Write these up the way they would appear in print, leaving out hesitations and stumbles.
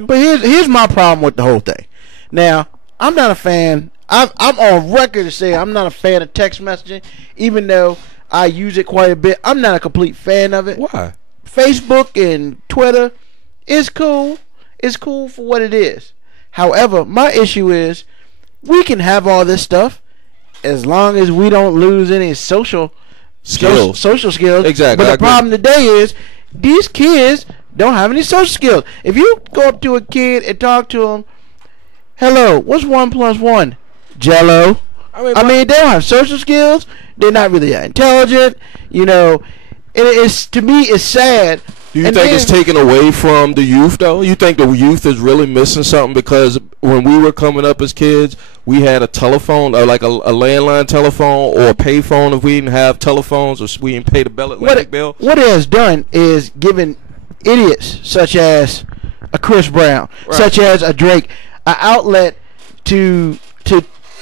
Right. But here's my problem with the whole thing. Now, I'm not a fan. I'm on record to say I'm not a fan of text messaging, even though I use it quite a bit. I'm not a complete fan of it. Why? Facebook and Twitter is cool. It's cool for what it is. However, my issue is we can have all this stuff as long as we don't lose any social skills. Exactly. But the problem today is these kids don't have any social skills. If you go up to a kid and talk to them, hello, what's 1 + 1? Jello. I mean, they don't have social skills. They're not really that intelligent. You know, it's to me, it's sad. Do you think it's taken away from the youth, though? You think the youth is really missing something? Because when we were coming up as kids, we had a telephone, or like a landline telephone or a payphone if we didn't have telephones, or we didn't pay the electric bill. What it has done is given idiots such as a Chris Brown, such as a Drake, an outlet to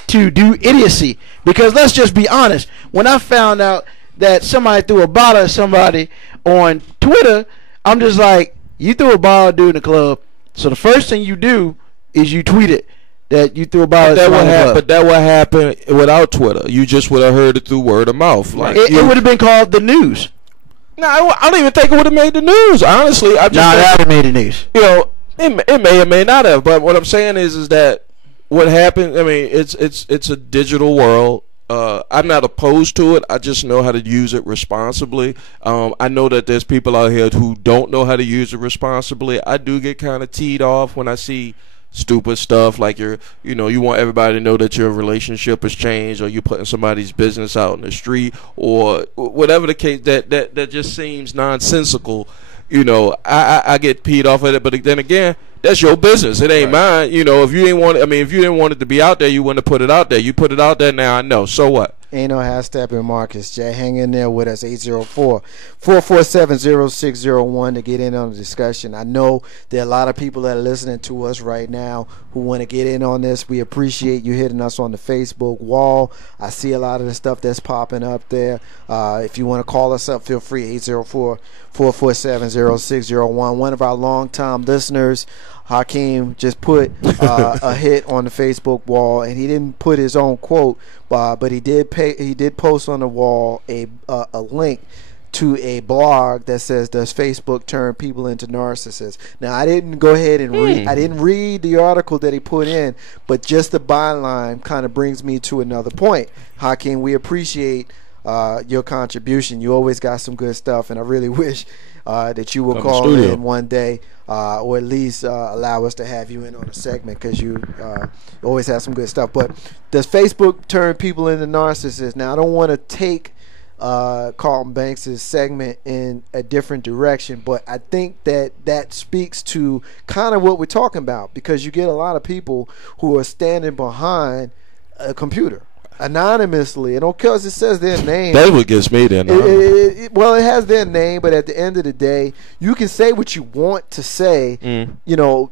do idiocy. Because let's just be honest, when I found out that somebody threw a bottle at somebody on Twitter, I'm just like, you threw a bottle at dude in the club, so the first thing you do is you tweet it that you threw a bottle at somebody in the club. But that would happen without Twitter. You just would have heard it through word of mouth. Like it would have been called the news. No, I don't even think it would have made the news. Honestly, that would have made the news. You know, it may or may not have. But what I'm saying is that what happened. I mean, it's a digital world. I'm not opposed to it. I just know how to use it responsibly. I know that there's people out here who don't know how to use it responsibly. I do get kind of teed off when I see stupid stuff like you want everybody to know that your relationship has changed, or you're putting somebody's business out in the street, or whatever the case that just seems nonsensical. You know, I get peed off at it, but then again, that's your business. It ain't mine. You know, if you didn't want it to be out there, you wouldn't have put it out there. You put it out there now, I know. So what? Ain't no half Steppin, Marcus. Jay, hang in there with us. 804-447-0601 to get in on the discussion. I know there are a lot of people that are listening to us right now who want to get in on this. We appreciate you hitting us on the Facebook wall. I see a lot of the stuff that's popping up there. If you want to call us up, feel free. 804-447-0601. One of our longtime listeners, Hakeem, just put a hit on the Facebook wall, and he didn't put his own quote, but he did post on the wall a link to a blog that says, "Does Facebook turn people into narcissists?" Now, I didn't go ahead and read. I didn't read the article that he put in, but just the byline kind of brings me to another point. Hakeem, we appreciate your contribution. You always got some good stuff, and I really wish that you will call in one day, or at least allow us to have you in on a segment, because you always have some good stuff. But does Facebook turn people into narcissists? Now, I don't want to take Carlton Banks' segment in a different direction, but I think that speaks to kind of what we're talking about, because you get a lot of people who are standing behind a computer anonymously, and because it says their name. That's what gets me there. Well, it has their name, but at the end of the day, you can say what you want to say, you know,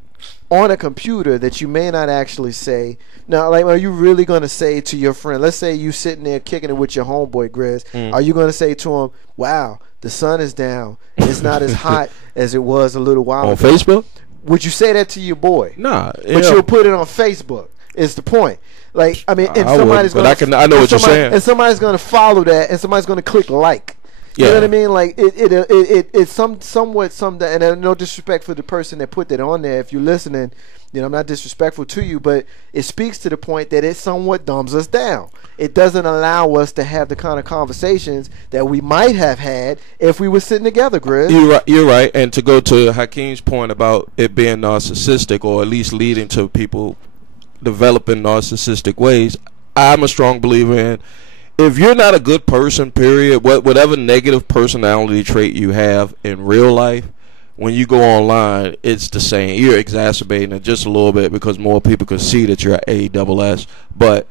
on a computer that you may not actually say. Now, like, are you really going to say to your friend, let's say you sitting there kicking it with your homeboy, Grizz, are you going to say to him, wow, the sun is down, it's not as hot as it was a little while ago? On Facebook? Would you say that to your boy? Nah. But you'll put it on Facebook, is the point. Like, I mean, and somebody's going to, I know what you're saying, and somebody's going to follow that, and somebody's going to click like. You know what I mean? Like, it's somewhat, and no disrespect for the person that put that on there. If you're listening, you know, I'm not disrespectful to you, but it speaks to the point that it somewhat dumbs us down. It doesn't allow us to have the kind of conversations that we might have had if we were sitting together, Grizz. You're right. And to go to Hakeem's point about it being narcissistic, or at least leading to people developing narcissistic ways, I'm a strong believer in, if you're not a good person, period, whatever negative personality trait you have in real life, when you go online, it's the same. You're exacerbating it just a little bit because more people can see that you're ASS. But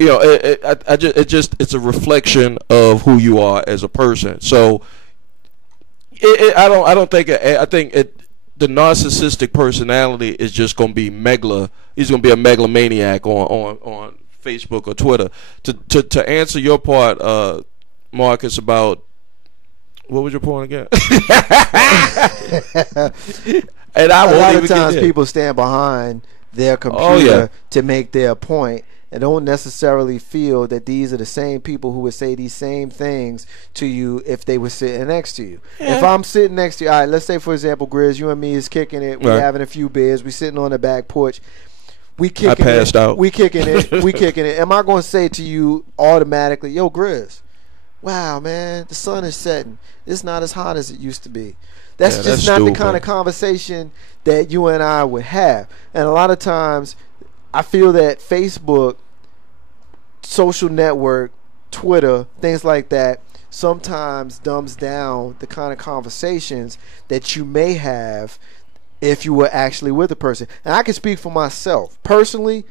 you know, it's a reflection of who you are as a person. So I think the narcissistic personality is just going to be he's going to be a megalomaniac on Facebook or Twitter. To answer your part, Marcus, about what was your point again? And I a won't lot even of times get there. people stand behind their computer Oh, yeah. to make their point and don't necessarily feel that these are the same people who would say these same things to you if they were sitting next to you. Yeah. If I'm sitting next to you, all right, let's say for example, Grizz, you and me is kicking it, we're Right. having a few beers, we sitting on the back porch, we kicking passed it, out. we kicking it, we kicking it. Am I going to say to you automatically, yo, Grizz, wow, man, the sun is setting. It's not as hot as it used to be. That's Yeah, just that's not the stupid. kind of conversation that you and I would have. And a lot of times, I feel that Facebook, social network, Twitter, things like that, sometimes dumbs down the kind of conversations that you may have if you were actually with a person. And I can speak for myself. Personally,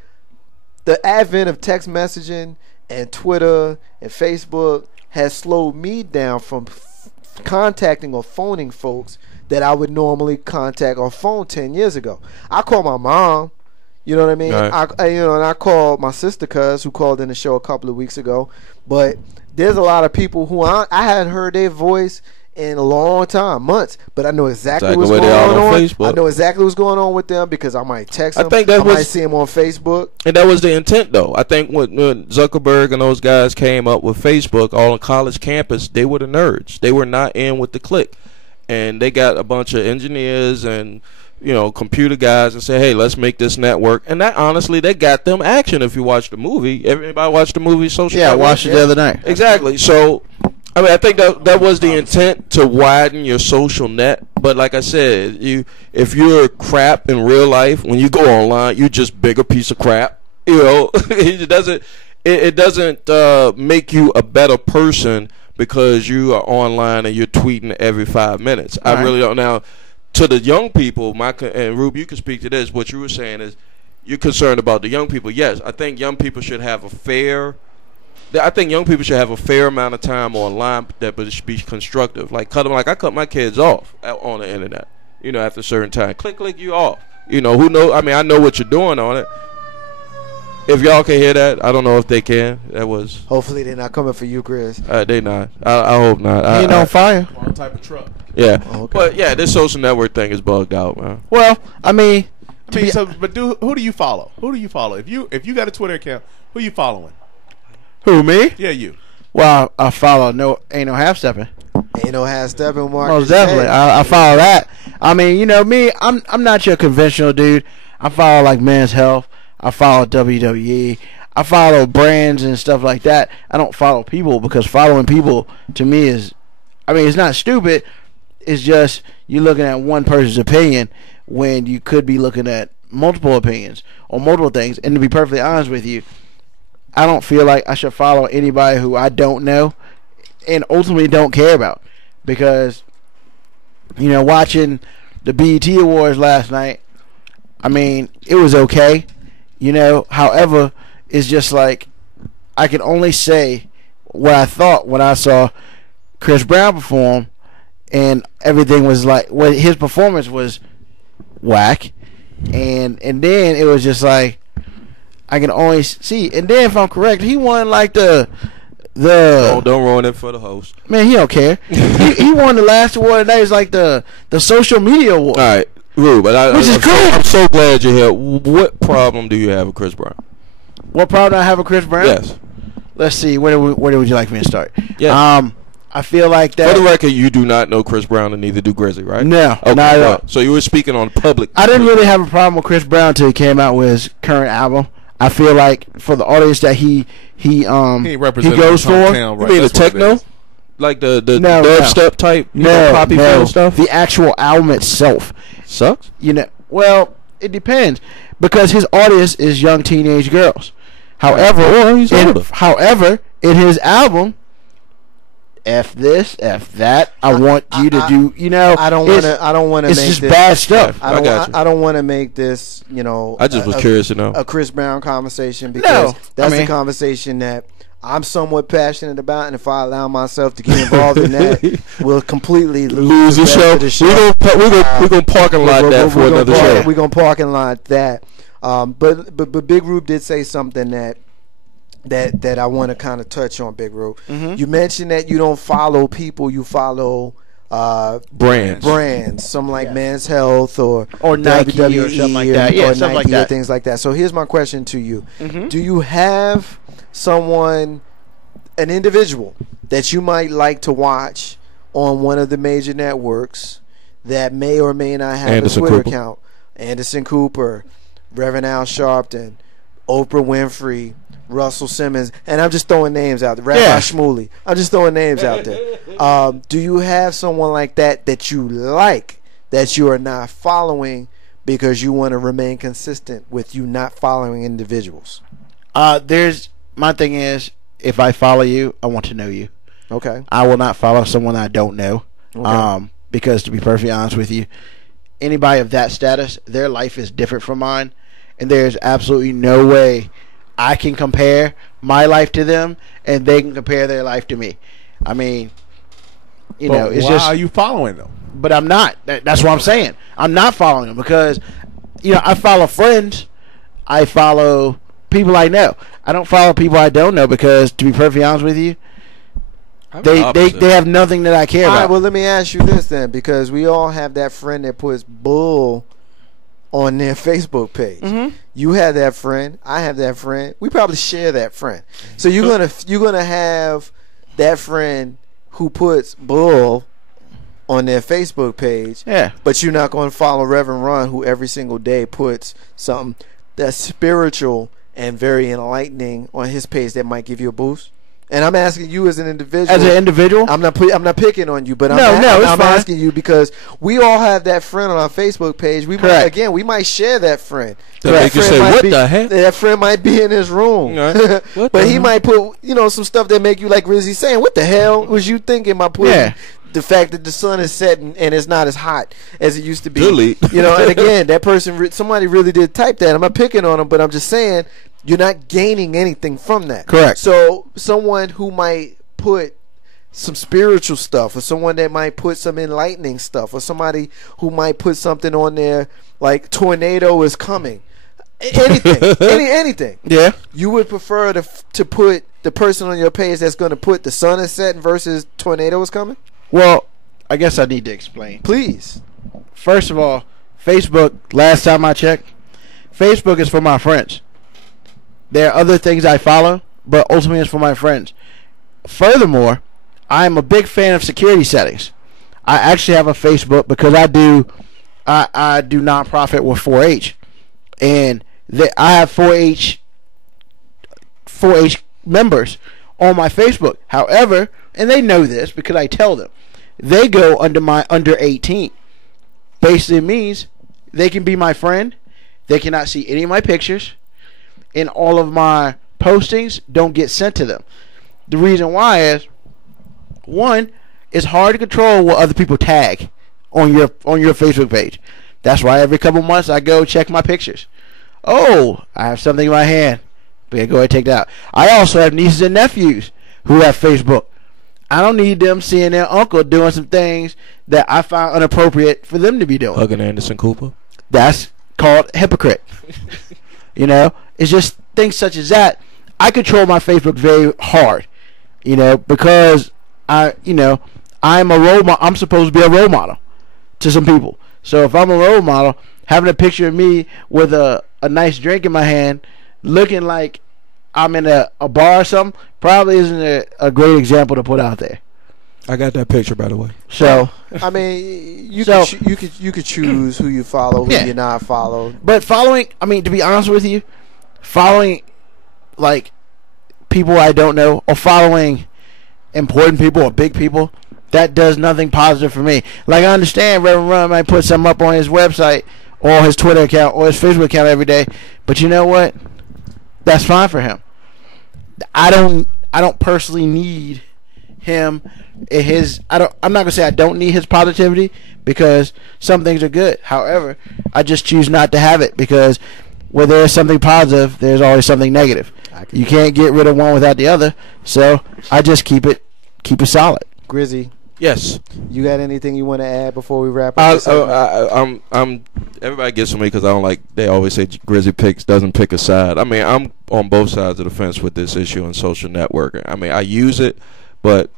the advent of text messaging and Twitter and Facebook has slowed me down from contacting or phoning folks that I would normally contact or phone 10 years ago. I call my mom, you know what I mean? Right. And I called my sister cuz who called in the show a couple of weeks ago. But there's a lot of people who I hadn't heard their voice in a long time, months, but I know exactly what's what going they are on on. Facebook. I know exactly what's going on with them because I might text I them. think that I might was- see them on Facebook. And that was the intent, though. I think when Zuckerberg and those guys came up with Facebook, all on college campus, they were the nerds. They were not in with the clique. And they got a bunch of engineers and, computer guys and say, hey, let's make this network. And that, honestly, they got them action if you watch the movie. Everybody watched the movie Social Yeah, I Network? watched it the other night. Exactly. So, I mean, I think that was the intent, to widen your social net. But like I said, if you're crap in real life, when you go online, you're just bigger piece of crap. It doesn't make you a better person because you are online and you're tweeting every 5 minutes. I Right. really don't. Now, to the young people, and Rube, you can speak to this. What you were saying is you're concerned about the young people. Yes, I think young people should have a fair. I think young people should have a fair amount of time online that should be constructive. Like I cut my kids off on the internet. After a certain time, click, you off. Who knows? I mean, I know what you're doing on it. If y'all can hear that, I don't know if they can. That was. Hopefully they're not coming for you, Chris. They not. I hope not. He ain't on fire. Wrong type of truck. Yeah. Oh, okay. But yeah, this social network thing is bugged out, man. Well, I mean, But who do you follow? Who do you follow? If you got a Twitter account, who you following? who, me? Yeah, you. Well, I follow ain't no half stepping. Ain't no half stepping, Mark. Most definitely, I follow that. I mean, me, I'm not your conventional dude. I follow like Men's Health. I follow WWE. I follow brands and stuff like that. I don't follow people because following people to me is, it's not stupid. It's just you're looking at one person's opinion when you could be looking at multiple opinions on multiple things. And to be perfectly honest with you, I don't feel like I should follow anybody who I don't know and ultimately don't care about, because watching the BET Awards last night, it was okay, however, it's just like I can only say what I thought when I saw Chris Brown perform, and everything was like, his performance was whack, and then it was just like I can only see. And then if I'm correct, he won like the Don't ruin it for the host. man, he don't care. he won the last award, and that is like the social media award. All right, Rube, but Which is I'm cool. I'm so glad you're here. What problem do you have with Chris Brown? What problem do I have with Chris Brown? Yes. Let's see. Where would you like me to start? Yeah. I feel like that. For the record, you do not know Chris Brown, and neither do Grizzly, right? No, Okay, not at all. So you were speaking on public. I didn't really have a problem with Chris Brown until he came out with his current album. I feel like for the audience that he ain't representing goes his for. hometown, You right? mean the That's what it techno? is. Like the No, dubstep type, poppy feel stuff? the actual album itself. Sucks. Well, it depends because his audience is young teenage girls. However, Or he's older. in his album, F this, F that. I want you to do. I don't want to. It's make just this, bad stuff. I got you. I don't want to make this. I just was curious to know. a Chris Brown conversation because No, that's I mean- a conversation that I'm somewhat passionate about, and if I allow myself to get involved in that, we'll completely Lose the rest show. of the We're gonna parking lot that for another show. We're gonna parking lot that. But Big Rube did say something that I want to kind of touch on, Big Rube. Mm-hmm. You mentioned that you don't follow people, you follow brands, something like Men's Health or Nike WWE or something like that. Yeah, or something Nike like that. or things like that. So here's my question to you: Mm-hmm. Do you have someone, an individual that you might like to watch on one of the major networks that may or may not have Anderson a Twitter Cooper. account? Anderson Cooper, Reverend Al Sharpton, Oprah Winfrey, Russell Simmons, and I'm just throwing names out there. Rabbi Shmuley. I'm just throwing names out there. Do you have someone like that you like that you are not following because you want to remain consistent with you not following individuals? My thing is, if I follow you, I want to know you. Okay. I will not follow someone I don't know. Okay. Because to be perfectly honest with you, anybody of that status, their life is different from mine, and there's absolutely no way I can compare my life to them, and they can compare their life to me. I mean, it's why just. are you following them? But I'm not. That's what I'm saying. I'm not following them because, I follow friends. I follow people I know. I don't follow people I don't know because, to be perfectly honest with you, they have nothing that I care All about. right, well, let me ask you this then, because we all have that friend that puts bull on their Facebook page. Mm-hmm. You have that friend. I have that friend. We probably share that friend. So you're gonna have that friend who puts bull on their Facebook page. Yeah. But you're not going to follow Reverend Ron, who every single day puts something that's spiritual and very enlightening on his page that might give you a boost. And I'm asking you as an individual. As an individual? I'm not picking on you, but I'm fine. asking you because we all have that friend on our Facebook page. We might share that friend. That friend say, what the heck? That friend might be in his room, right. but he might put some stuff that make you like Rizzy saying, "What the hell was you thinking by putting the fact that the sun is setting and it's not as hot as it used to be?" Delete. And again, that person, somebody really did type that. I'm not picking on him, but I'm just saying you're not gaining anything from that. Correct. So someone who might put some spiritual stuff, or someone that might put some enlightening stuff, or somebody who might put something on there like tornado is coming, anything. Yeah. You would prefer to put the person on your page that's going to put the sun is setting versus tornado is coming? Well, I guess I need to explain. Please. First of all, Facebook, last time I checked, Facebook is for my friends. There are other things I follow, but ultimately it's for my friends. Furthermore, I'm a big fan of security settings. I actually have a Facebook because I do nonprofit with 4-H, and I have 4-H members on my Facebook. However, and they know this because I tell them, they go under my under 18. Basically means they can be my friend. They cannot see any of my pictures, and all of my postings don't get sent to them. The reason why is, one, it's hard to control what other people tag on your Facebook page. That's why every couple months I go check my pictures. Oh, I have something in my hand. Better go ahead and take that out. I also have nieces and nephews who have Facebook. I don't need them seeing their uncle doing some things that I find inappropriate for them to be doing. Hugging Anderson Cooper. That's called hypocrite. It's just things such as that. I control my Facebook very hard, because I'm a role model. I'm supposed to be a role model to some people. So if I'm a role model, having a picture of me with a nice drink in my hand, looking like I'm in a bar or something, probably isn't a great example to put out there. I got that picture, by the way. So I mean, you could choose who you follow, who you're not follow. But following, to be honest with you, following like people I don't know, or following important people or big people, that does nothing positive for me. Like, I understand Reverend Ron might put something up on his website or his Twitter account or his Facebook account every day, but you know what? That's fine for him. I don't personally need him. I'm not gonna say I don't need his positivity, because some things are good. However, I just choose not to have it, because where there's something positive, there's always something negative. You can't get rid of one without the other. So I just keep it solid. Grizzy, Yes. you got anything you want to add before we wrap up? I'm everybody gets on me because I don't like. They always say Grizzly doesn't pick a side. I'm on both sides of the fence with this issue on social networking. I use it, but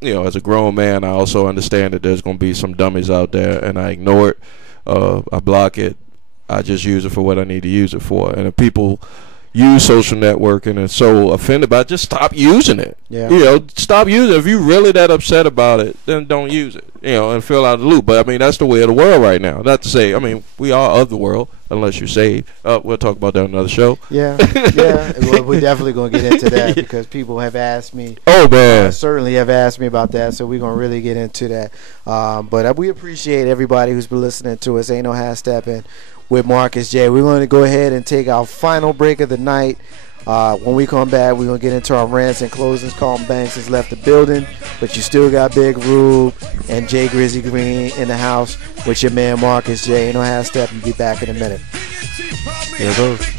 as a grown man, I also understand that there's going to be some dummies out there, and I ignore it. I block it. I just use it for what I need to use it for. And if people use social networking and so offended by it, just stop using it. Yeah. Stop using it. If you're really that upset about it, then don't use it. And fill out the loop. But I mean, that's the way of the world right now. Not to say, I mean, we are of the world unless you're saved. We'll talk about that in another show. Yeah. Well, we're definitely going to get into that because people have asked me. Oh man, certainly have asked me about that. So we're going to really get into that. But we appreciate everybody who's been listening to us. Ain't No Half Steppin' with Marcus J. We're going to go ahead and take our final break of the night. When we come back, we're going to get into our rants and closings. Carlton Banks has left the building, but you still got Big Rube and Jay Grizzly Green in the house with your man Marcus J. Ain't No Half Steppin'. Be back in a minute. Here it goes.